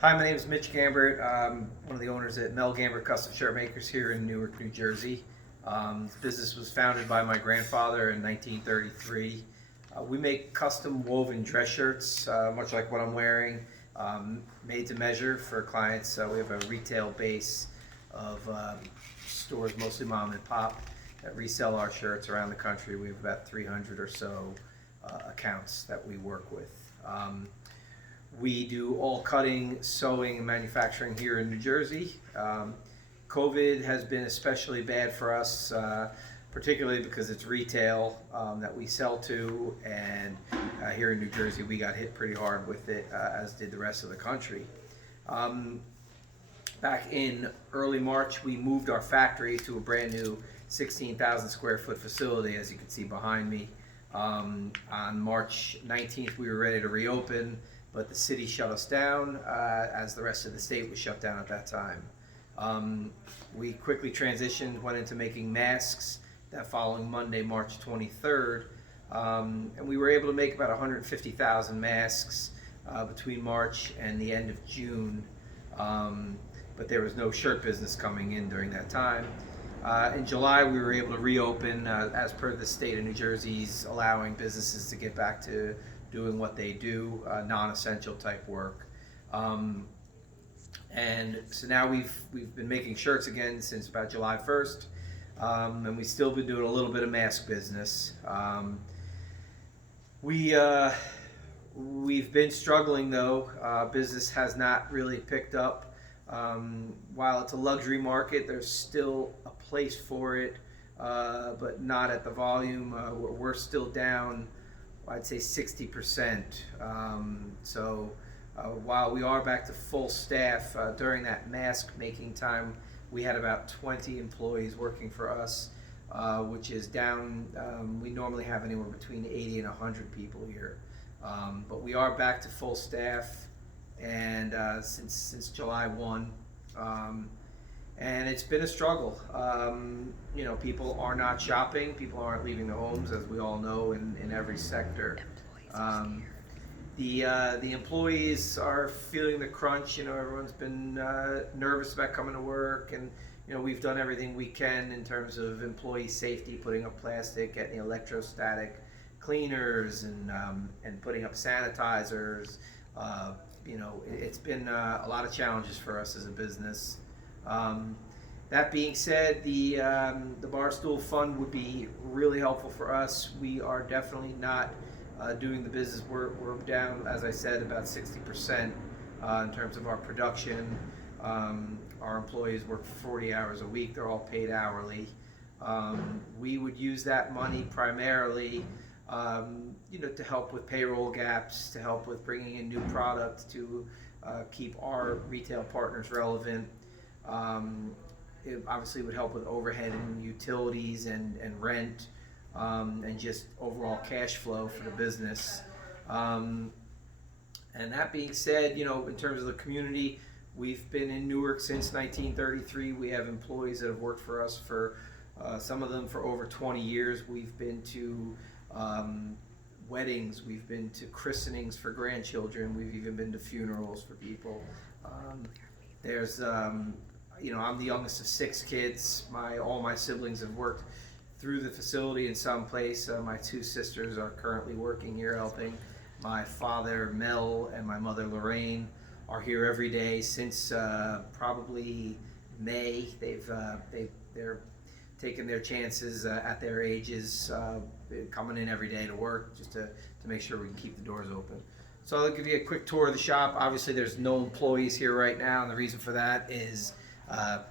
Hi, my name is Mitch Gambert. I'm one of the owners at Mel Gambert Custom Shirt Makers here in Newark, New Jersey. This business was founded by my grandfather in 1933. We make custom woven dress shirts, much like what I'm wearing, made to measure for clients. We have a retail base of stores, mostly mom and pop, that resell our shirts around the country. We have about 300 or so accounts that we work with. We do all cutting, sewing, and manufacturing here in New Jersey. COVID has been especially bad for us, particularly because it's retail that we sell to, and here in New Jersey we got hit pretty hard with it, as did the rest of the country. Back in early March, we moved our factory to a brand new 16,000 square foot facility, as you can see behind me. On March 19th, we were ready to reopen, but the city shut us down, as the rest of the state was shut down at that time. We quickly transitioned, went into making masks that following Monday, March 23rd, and we were able to make about 150,000 masks between March and the end of June, but there was no shirt business coming in during that time. In July, we were able to reopen as per the state of New Jersey's allowing businesses to get back to doing what they do, non-essential type work. And so now we've been making shirts again since about July 1st, and we've still been doing a little bit of mask business. We've been struggling though. Business has not really picked up. While it's a luxury market, there's still a place for it, but not at the volume. We're still down, I'd say 60%. While we are back to full staff, during that mask making time, we had about 20 employees working for us, which is down. We normally have anywhere between 80 and 100 people here. But we are back to full staff, and since July 1. And it's been a struggle. People are not shopping. People aren't leaving their homes, as we all know, in every sector. The employees are feeling the crunch. Everyone's been nervous about coming to work, and we've done everything we can in terms of employee safety, putting up plastic, getting the electrostatic cleaners, and putting up sanitizers. It's been a lot of challenges for us as a business. That being said, the Barstool Fund would be really helpful for us. We are definitely not doing the business. We're down, as I said, about 60% in terms of our production. Our employees work 40 hours a week. They're all paid hourly. We would use that money primarily to help with payroll gaps, to help with bringing in new products, to keep our retail partners relevant. It obviously would help with overhead and utilities and rent, and just overall cash flow for the business. And that being said, in terms of the community, we've been in Newark since 1933. We have employees that have worked for us for some of them for over 20 years. We've been to weddings, we've been to christenings for grandchildren, we've even been to funerals for people. I'm the youngest of 6 kids. All my siblings have worked through the facility in some place. My 2 sisters are currently working here helping. My father, Mel, and my mother, Lorraine, are here every day since probably May. They're taking their chances at their ages, coming in every day to work just to make sure we can keep the doors open. So I'll give you a quick tour of the shop. Obviously, there's no employees here right now, and the reason for that is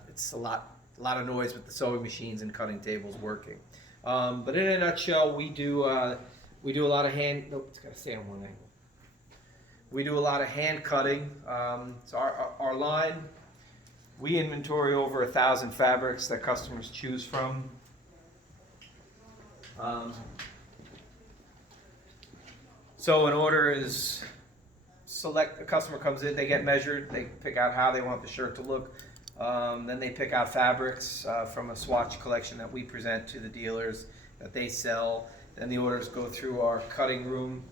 it's a lot of noise with the sewing machines and cutting tables working. But in a nutshell, we do a lot of hand. Nope, it's got to stay on one angle. We do a lot of hand cutting. So our line, we inventory over 1,000 fabrics that customers choose from. So an order is select. A customer comes in, they get measured, they pick out how they want the shirt to look. Then they pick out fabrics from a swatch collection that we present to the dealers that they sell. Then the orders go through our cutting room.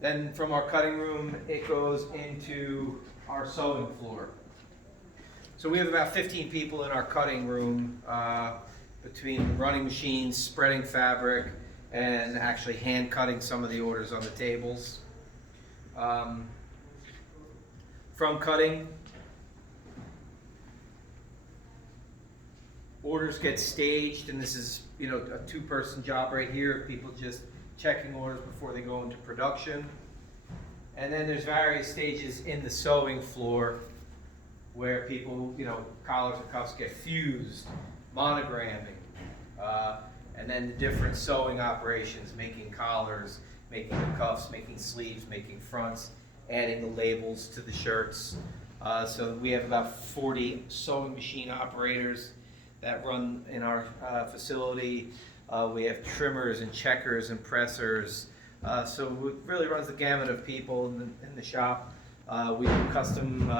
Then from our cutting room, it goes into our sewing floor. So we have about 15 people in our cutting room, between running machines, spreading fabric, and actually hand cutting some of the orders on the tables. From cutting, orders get staged, and this is, you know, a two-person job right here, people just checking orders before they go into production. And then there's various stages in the sewing floor where people, you know, collars and cuffs get fused, monogramming, and then the different sewing operations, making collars, making the cuffs, making sleeves, making fronts, adding the labels to the shirts. So we have about 40 sewing machine operators that run in our facility. We have trimmers and checkers and pressers. So it really runs the gamut of people in the shop. We do custom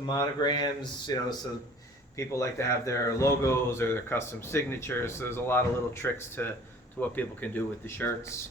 monograms, you know, so people like to have their logos or their custom signatures. So there's a lot of little tricks to what people can do with the shirts.